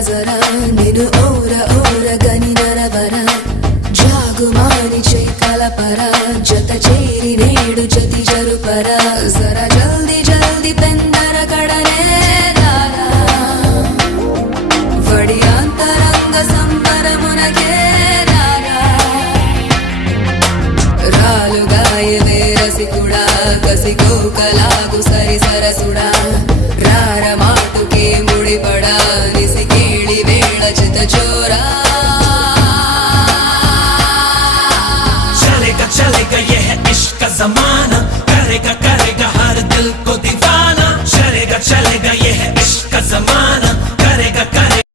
ಜರ ನೀನು ಓರ ಓರ ಗನಿ ನರವರ ಜಾಗುಮಾರಿ ಚೈಕಲ ಪರ ಜತ ಚೇರಿ ನೇಡು ಜತಿ ಜರುಪರ ಜರ ಜಲ್ದಿ ಜಲ್ದಿ ಪೆಂದರ ಕಡನೆ ದಾರ ವಡಿಯಾಂತರಂಗ ಸಂಬರ ಮುನಗೆ ದಾರ ರಾಲುಗಾಯವೇ ರಸಿಕುಡ ಕಸಿಕೋ ಕಲಾಗು ಸರಿ ಸರಸುಡ ರಾರ ಮಾತುಕೆ ಮುಡಿಪಡ ನಿಸಿ ಕೇಳಿ ಬೇಡ ಚಿತ ಚೋರ